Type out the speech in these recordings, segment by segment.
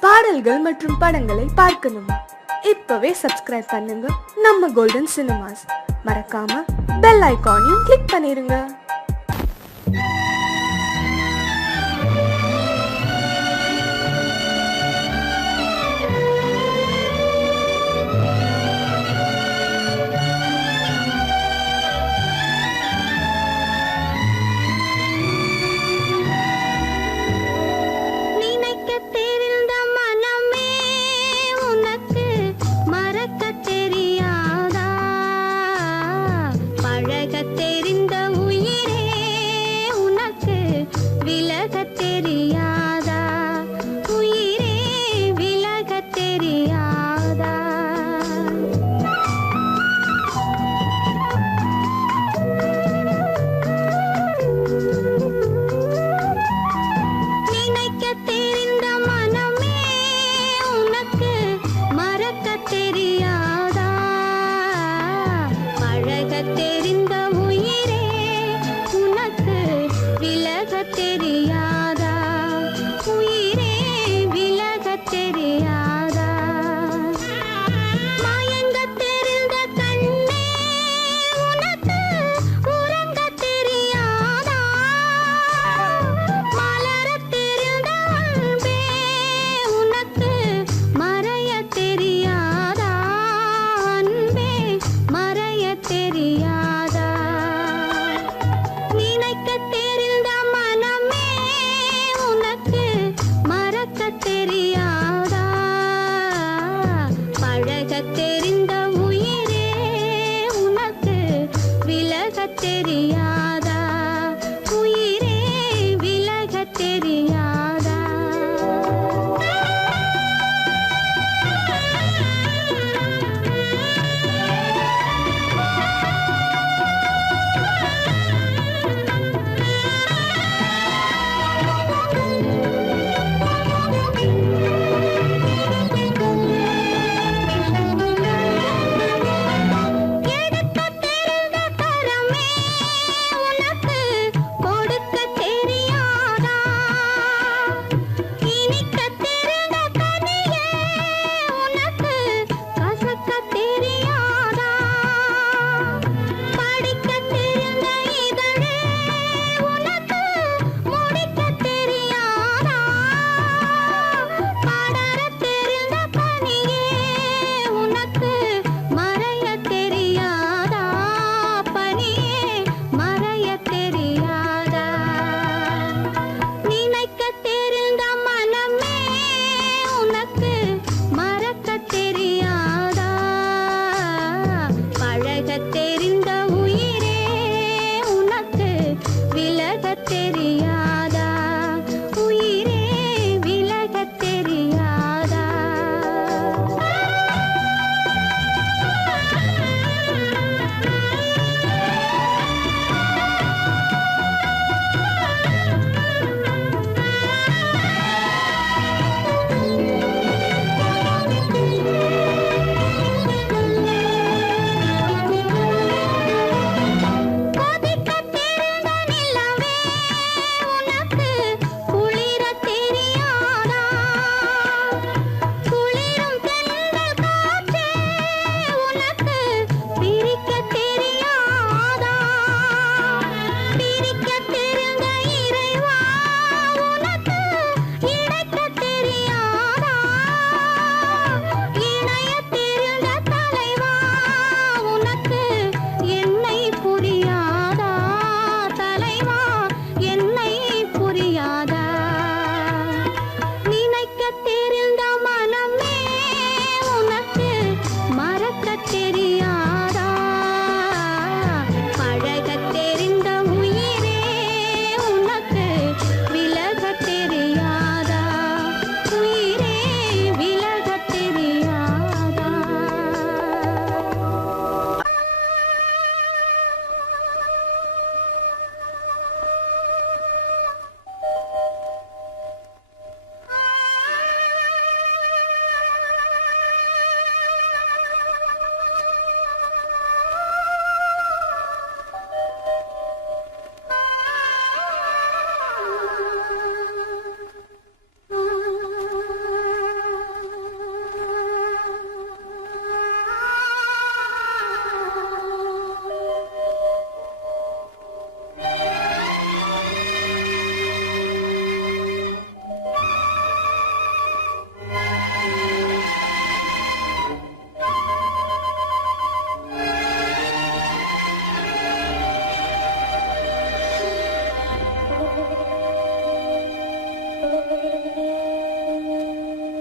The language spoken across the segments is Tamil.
பாடல்கள் மற்றும் படங்களை பார்க்கணுமா? இப்பவே சப்ஸ்கிரைப் பண்ணுங்க நம்ம கோல்டன் சினிமாஸ். மறக்காம பெல் ஐகானையும் கிளிக் பண்ணிருங்க.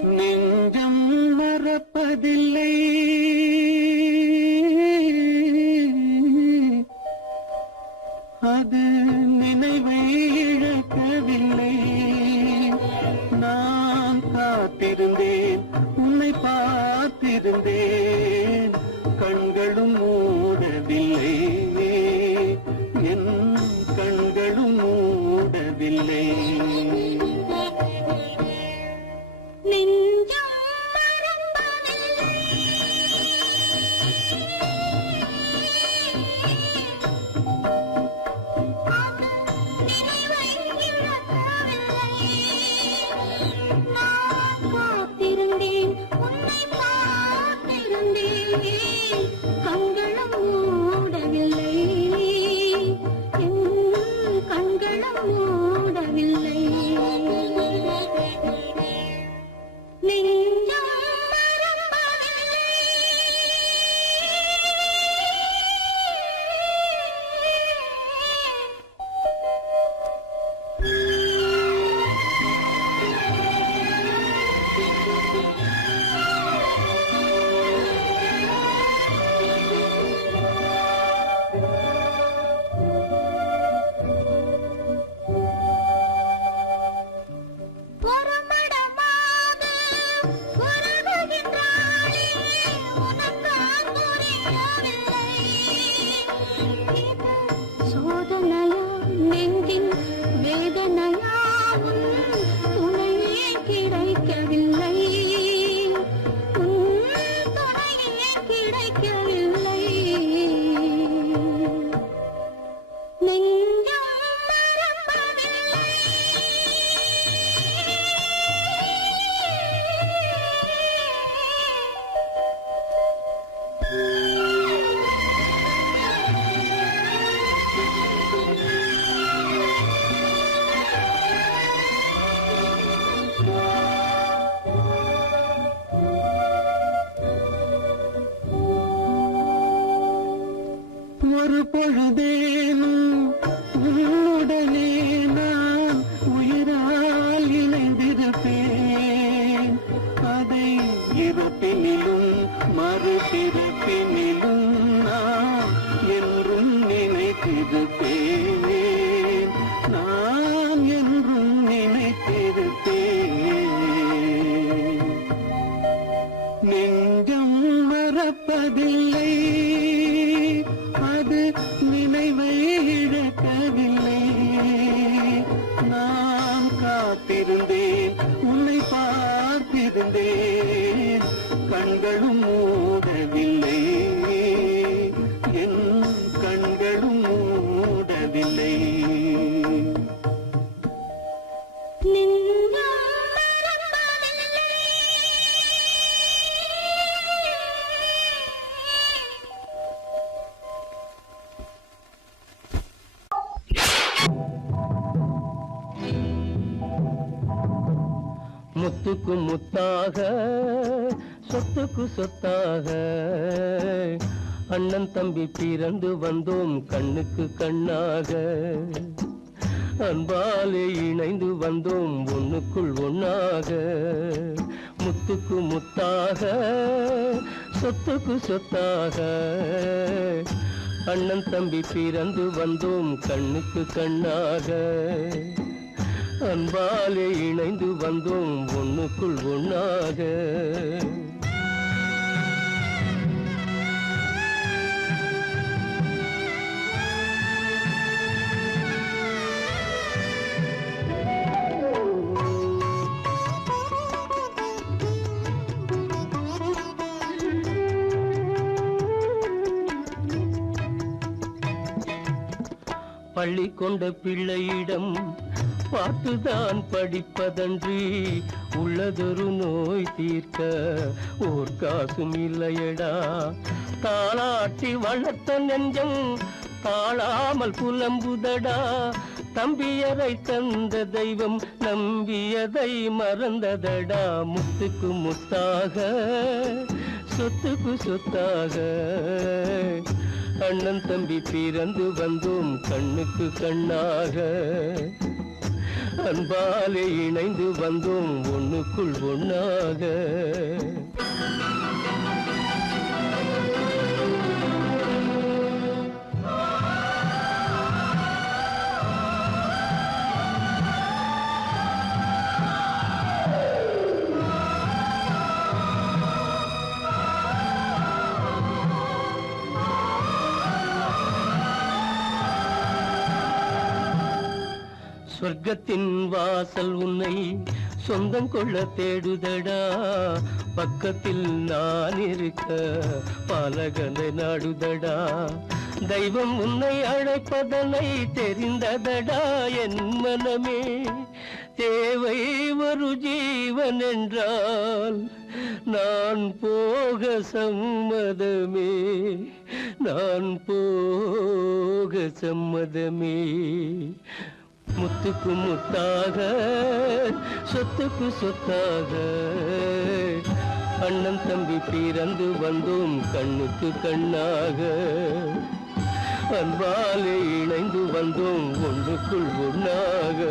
நெஞ்சம் மறப்பதில்லை, அது நினைவை இழக்கவில்லை. நான் காத்திருந்தேன், உன்னை பார்த்திருந்தேன், கண்களும் மூடவில்லை, என் கண்களும் மூடவில்லை. ஒரு பொழுதேனும் உன்னுடனே நான் உயிரால் இணைந்திருப்பேன். அதை இறப்பினிலும் மறுபிறப்பினிலும் நான் என்றும் நினைத்திருப்பேன், நான் என்றும் நினைத்திருப்பேன். நெஞ்சம் மறப்பதில்லை, அது நினைவை இழக்கவில்லை. நான் காத்திருந்தேன், உன்னை பார்த்திருந்தேன், கண்களும் மூடவில்லை, என் கண்களும் மூடவில்லை. முத்துக்கு முத்தாக, சொத்துக்கு சொத்தாக, அண்ணன் தம்பி பிறந்து வந்தோம் கண்ணுக்கு கண்ணாக. அன்பாலே இணைந்து வந்தோம் ஒண்ணுக்குள் ஒண்ணாக. முத்துக்கு முத்தாக, சொத்துக்கு சொத்தாக, அண்ணன் தம்பி பிறந்து வந்தோம் கண்ணுக்கு கண்ணாக. அன்பாலே இணைந்து வந்தோம் ஒண்ணுக்குள் ஒண்ணாக. பள்ளி கொண்ட பிள்ளையிடம் பார்த்துதான் படிப்பதன்றி உள்ளதொரு நோய் தீர்க்க ஓர் காசும் இல்லையடா. தாளாட்டி வளர்த்த நெஞ்சம் தாழாமல் புலம்புதடா. தம்பியரை தந்த தெய்வம் நம்பியதை மறந்ததடா. முத்துக்கு முத்தாக, சொத்துக்கு சொத்தாக, அண்ணன் தம்பி பிறந்து வந்தோம் கண்ணுக்கு கண்ணாக. அன்பாலே இணைந்து வந்தோம் ஒண்ணுக்குள் ஒண்ணாக. சொர்க்கத்தின் வாசல் உன்னை சொந்தம் கொள்ள தேடுதடா, பக்கத்தில் நான் இருக்க பாலகனை நாடுதடா. தெய்வம் உன்னை அழைப்பதனை தெரிந்ததடா என் மனமே. தேவை ஒரு ஜீவன் என்றால் நான் போக சம்மதமே, நான் போக சம்மதமே. முத்துக்கு முத்தாக சொத்துக்கு சொத்தாக அண்ணன் தம்பி பிறந்து வந்தோம் கண்ணுக்கு கண்ணாக. அன்பாலே இணைந்து வந்தோம் ஒன்றுக்குள் ஒண்ணாக.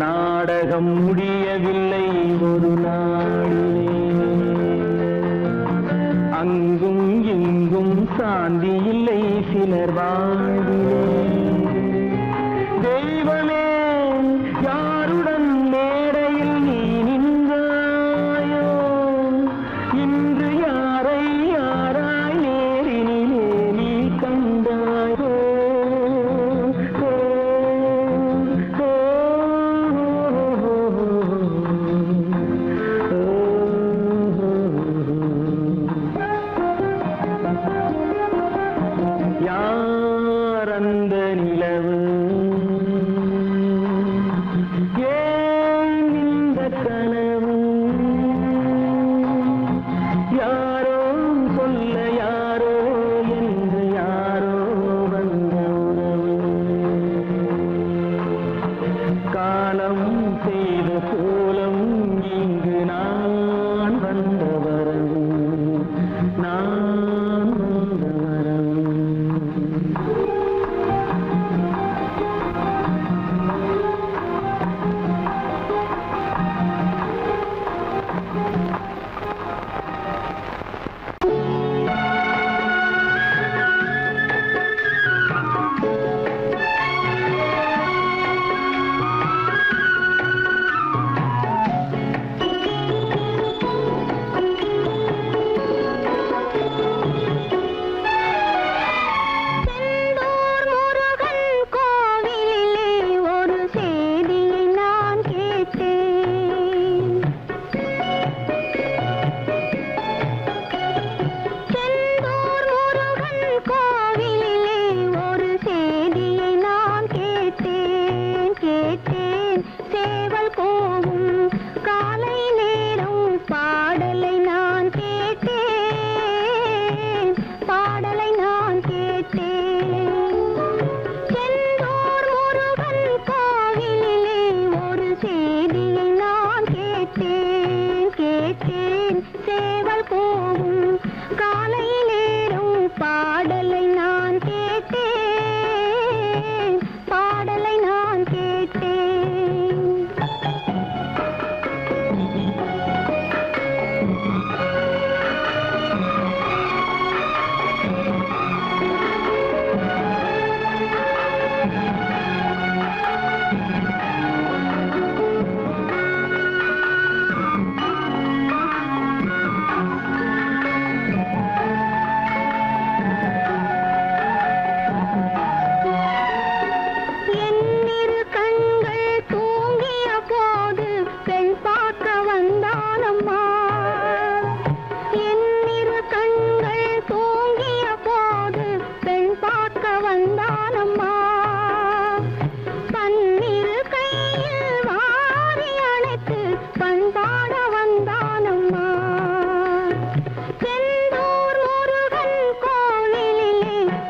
நாடகம் முடியவில்லை ஒரு நாளிலே, அங்கும் இங்கும் சாந்தி இல்லை சிலர் வாழ்விலே. தெய்வமே யாருடன் மேடையில் நீ நின்றாயோ,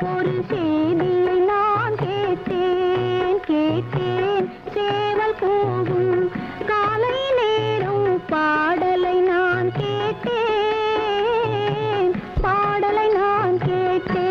ஒரு செய்தியை நான் கேட்டேன் கேட்டேன் சேவல் கூவும் காலை நேரம் பாடலை நான் கேட்டேன் பாடலை நான் கேட்டேன்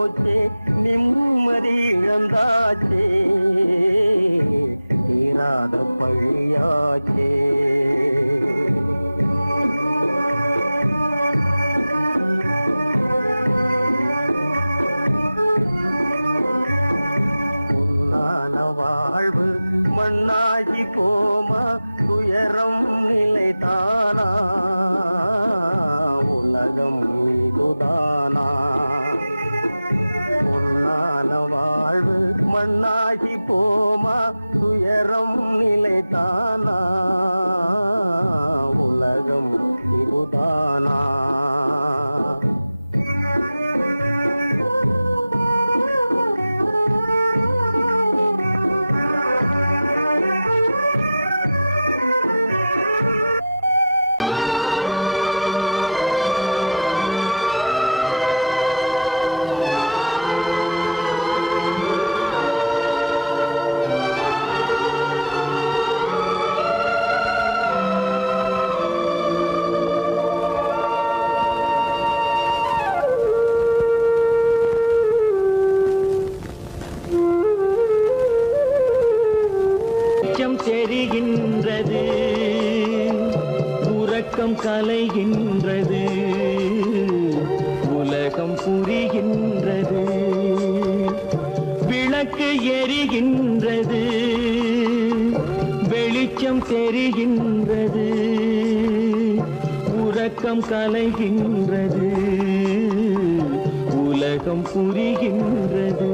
போச்சே நிம்மதி இழந்தாச்சே தீராத பழியாச்சே வாழ்வு மண்ணாகி போமா துயரம் நிலைதானா உலகம் இதுதானா பொன்னான வாழ்வு மண்ணாகி போமா துயரம் நிலைதானா உலகம் இதுதானா தெரிகின்றது உறக்கம் கலைகின்றது உலகம் புரிகின்றது விளக்கு எரிகின்றது வெளிச்சம் தெரிகின்றது உறக்கம் கலைகின்றது உலகம் புரிகின்றது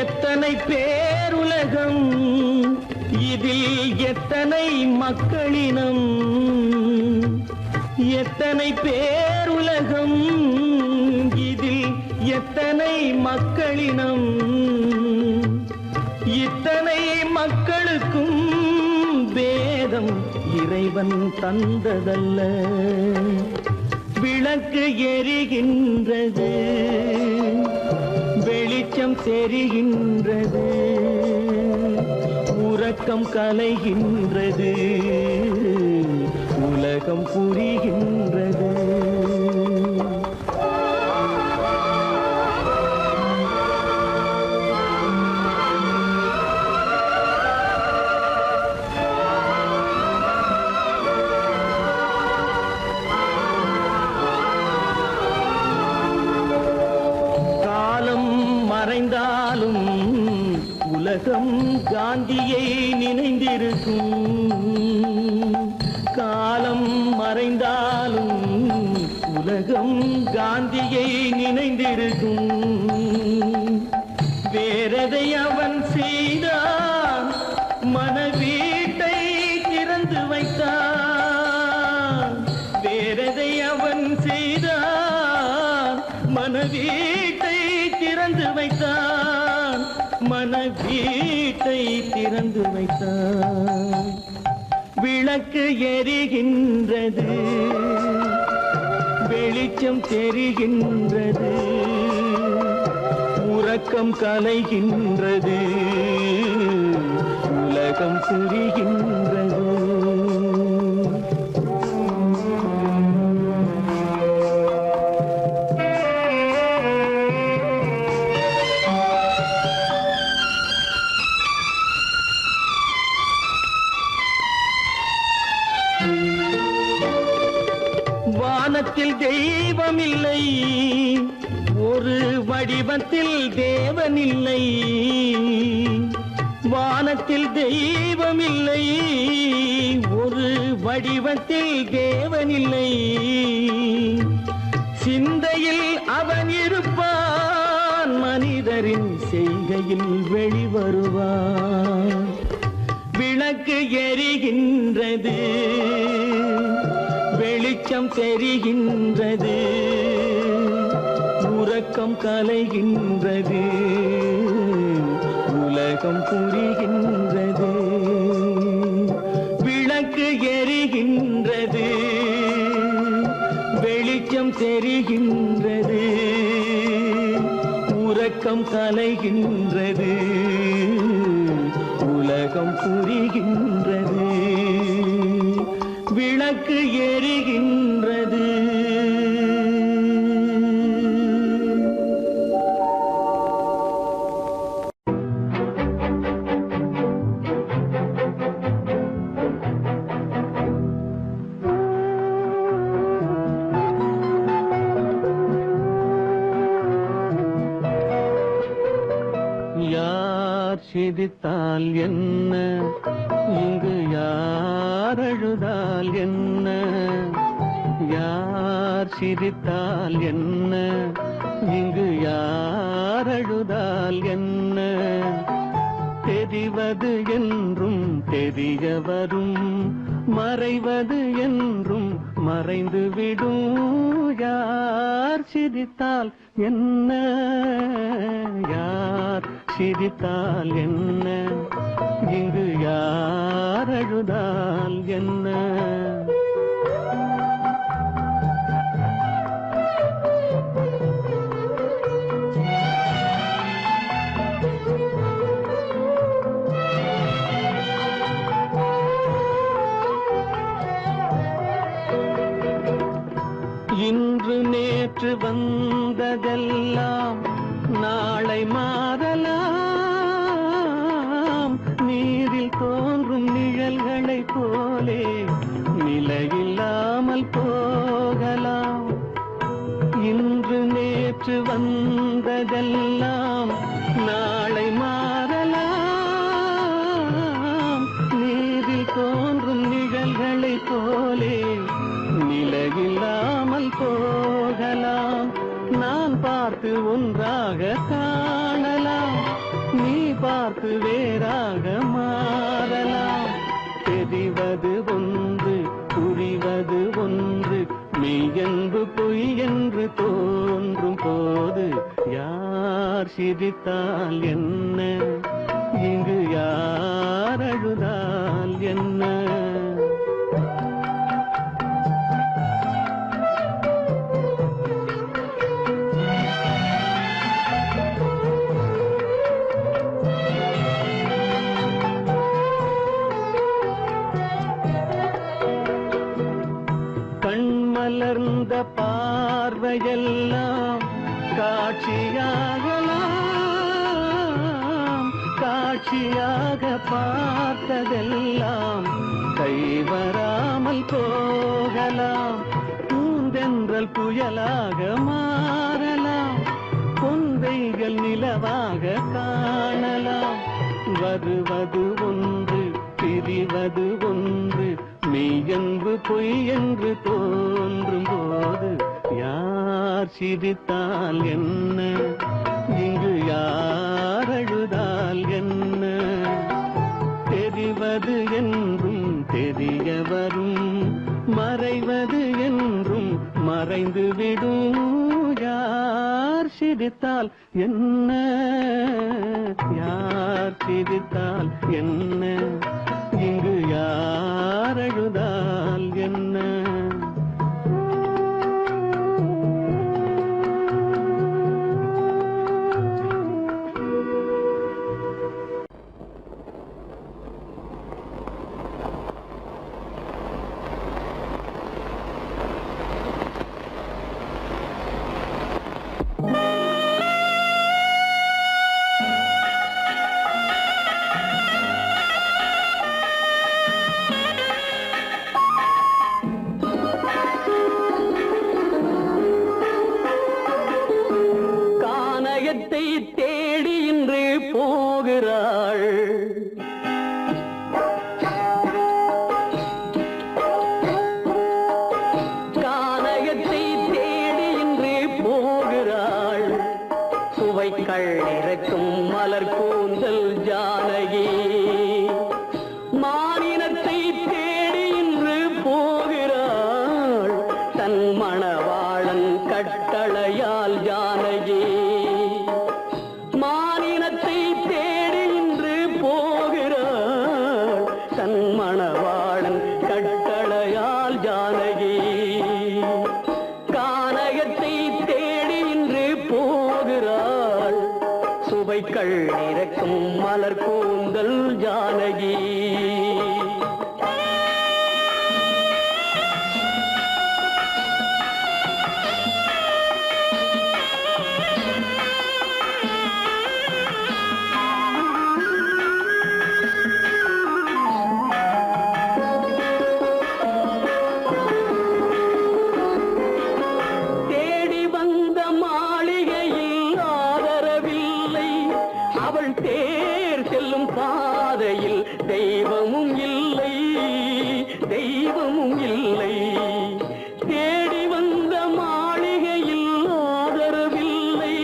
எத்தனை பேருலகம் இதில் எத்தனை மக்களினம் எத்தனை பேருலகம் இதில் எத்தனை மக்களினம் இத்தனை மக்களுக்கும் வேதம் இறைவன் தந்ததல்ல விளக்கு எரிகின்றது வெளிச்சம் தெரிகின்றது உறக்கம் கலைகின்றது உலகம் புரிகின்றது மறைந்தாலும் உலகம் காந்தியை நினைந்திருக்கும் காலம் மறைந்தாலும் உலகம் காந்தியை நினைந்திருக்கும் வேறதை அவன் செய்தான் மனவீட்டை திறந்து வைத்தான் வேறதை அவன் செய்தான் மனவீட்டை திறந்து வைத்தான் மனவீட்டை திறந்து வைத்தான் விளக்கு எரிகின்றது வெளிச்சம் தெரிகின்றது உறக்கம் கலைகின்றது உலகம் புரிகின்றது வானத்தில் தெய்வமில்லை ஒரு வடிவத்தில் தேவனில்லை வானத்தில் தெய்வமில்லை ஒரு வடிவத்தில் தேவனில்லை சிந்தையில் அவன் இருப்பான் மனிதரின் செய்கையில் வெளிவருவான் விளக்கு எரிகின்றது வெளிச்சம் தெரிகின்றது உறக்கம் கலைகின்றது உலகம் புரிகின்றது விளக்கு எரிகின்றது வெளிச்சம் தெரிகின்றது கலைகின்றது உலகம் புரிகின்றது விளக்கு எரிகின்றது சிரித்தால் என்ன இங்கு யார் அழுதால் என்ன யார் சிரித்தால் என்ன இங்கு யார் அழுதால் என்ன தெரிவது என்றும் தெரிய வரும் மறைவது என்றும் மறைந்து விடும் யார் சிரித்தால் என்ன யார் சிரித்தால் என்ன இங்கு யார் அழுதால் என்ன இன்று நேற்று வந்ததெல்லாம் நாளை மாறலாம் நீரில் தோன்றும் நிழல்களைப் போலே நிலையில்லாமல் போகலாம் இன்று நேற்று வந்ததெல்லாம் நாளை மாறலாம் நீரில் தோன்றும் நிழல்களைப் போலே நிலையில்லாமல் போகலாம் நான் பார்த்து ஒன்றாக காணலாம் நீ பார்த்து வேறாக மாறலாம் தெரிவது ஒன்று புரிவது ஒன்று மெய்யென்பு பொய் என்று தோன்றும் போது யார் சிரித்தால் என்ன இங்கு யார் அழுதால் என்ன கண்மலர்ந்த பார்வையெல்லாம் காட்சியாகலாம் காட்சியாக பார்த்ததெல்லாம் கைவராமல் போகலாம் பூந்தென்றல் புயலாக மாறலாம் பொந்தைகள் நிலவாக காணலாம் வருவது ஒன்று பிரிவது ஒன்று மெய்யென்பு பொய் என்று தோன்றும் போது யார் சிரித்தால் என்ன இங்கு யார் அழுதால் என்ன தெரிவது என்றும் தெரிய வரும் மறைவது என்றும் மறைந்து விடும் யார் சிரித்தால் என்ன யார் சிரித்தால் என்ன இங்கு யார் அழுதால் என்ன மலர் கூந்தல் ஜானகி. தெய்வமும் இல்லை தெய்வமும் இல்லை. தேடி வந்த மாளிகையில் ஆதரவில்லை.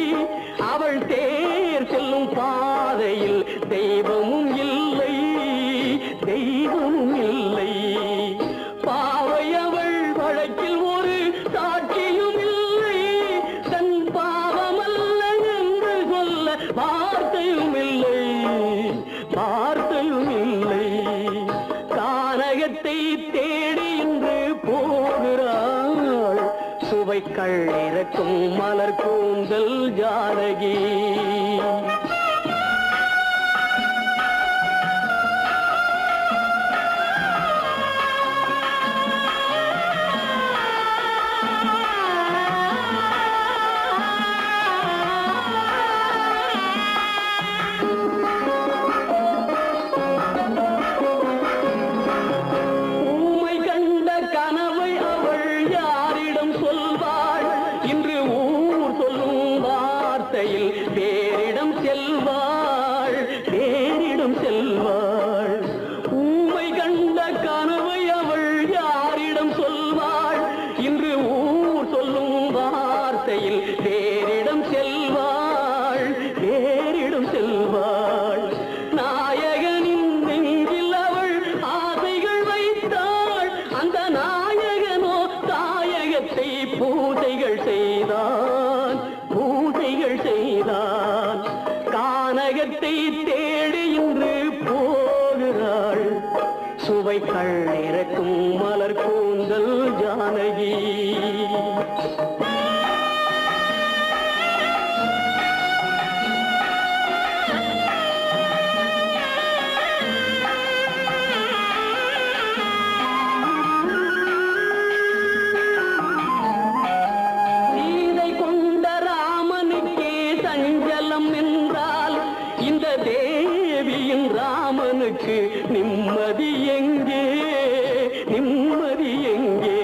அவள் தேர் செல்லும் பாதையில் தெய்வமும் இல்லை தெய்வமும் இல்லை. பாவை அவள் வழக்கில் ஒரு சாட்சியும் இல்லை. தன் பாவமல்ல என்று சொல்ல வார்த்தையும் இல்லை வார்த்தையும் இல்லை. கானகத்தை தேடி இன்று போகிறாள் சுவைக்கள் இறக்கும் மலர் கூந்தல் ஜானகி. வேறிடம் செல்வாள் வேறிடம் செல்வாள். ஊமை கண்ட கனவை அவள் யாரிடம் சொல்வாள்? இன்று ஊர் சொல்லும் வார்த்தையில் வேறிடம் செல்வாள் வேறிடம் செல்வாள். நாயகனின் நெஞ்சில் அவள் ஆசைகள் வைத்தாள். அந்த நாயகனோ தாயகத்தை பூசைகள் செய்தான் பூசைகள் செய்தான். கானகத்தை தேடி இன்று போகிறாள் சுவைக்கள் இறக்கும் மலர் கூந்தல் ஜானகி. இந்த தேவியின் ராமனுக்கு நிம்மதி எங்கே நிம்மதி எங்கே?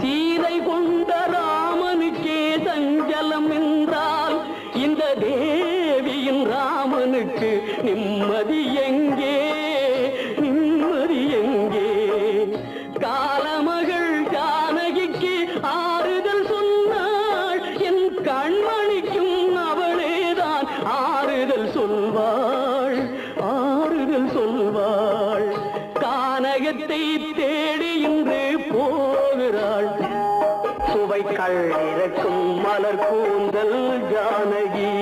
சீதை கொண்ட ராமனுக்கே சஞ்சலம் என்றால் இந்த தேவியின் ராமனுக்கு நிம்மதி எங்கே நிம்மதி எங்கே? காலமகள் ஜானகிக்கு ஆறுதல் சொன்னாள். என் கண்மணிக்கும் அவளேதான் ஆறுதல் சொல்வாள் ஆறுதல் சொல்வாள். கானகத்தை தேடி இன்று போகிறாள் சுவைக்கள் இறக்கும் மலர் கூந்தல் ஜானகி.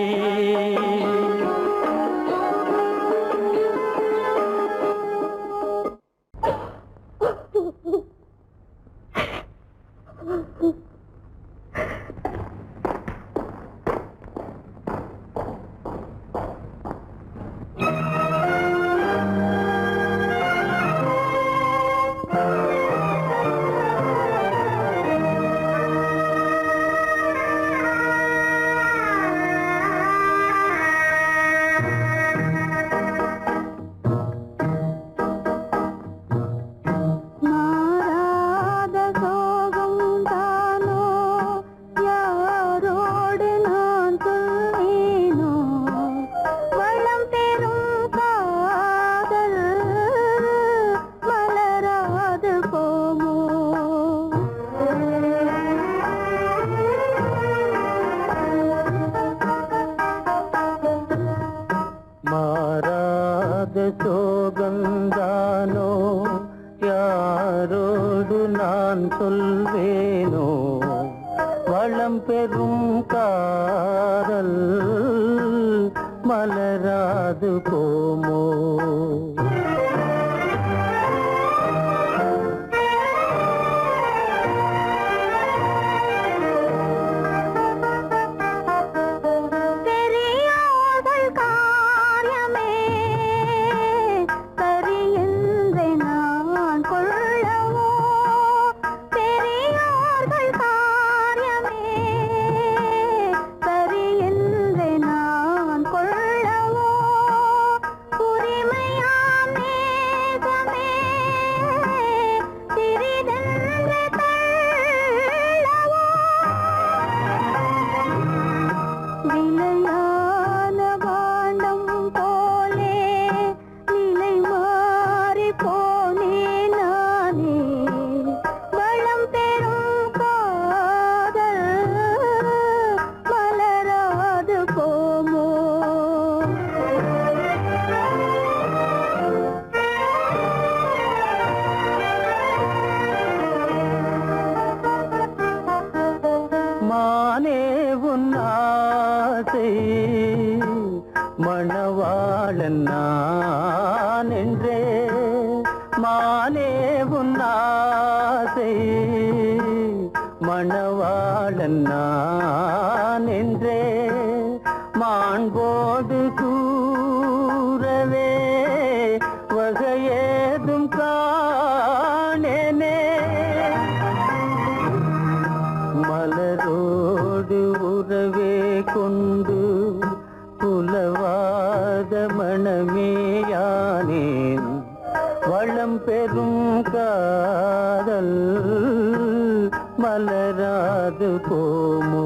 சோகந்தானோ யாரோடு நான் சொல்வேனோ? வளம் பெறும் காதல் மலராது போமோ? பெரியோர்கள் காரியமே உன்னாசை மணவாளன் நான் என்றே மாண்போடு கூறவே வகையேதும் காணேனே மலரோடு உறவே கொண்டு புலவாத மணமேயானேன் வளம் பெறும் காதல் மலராது போமோ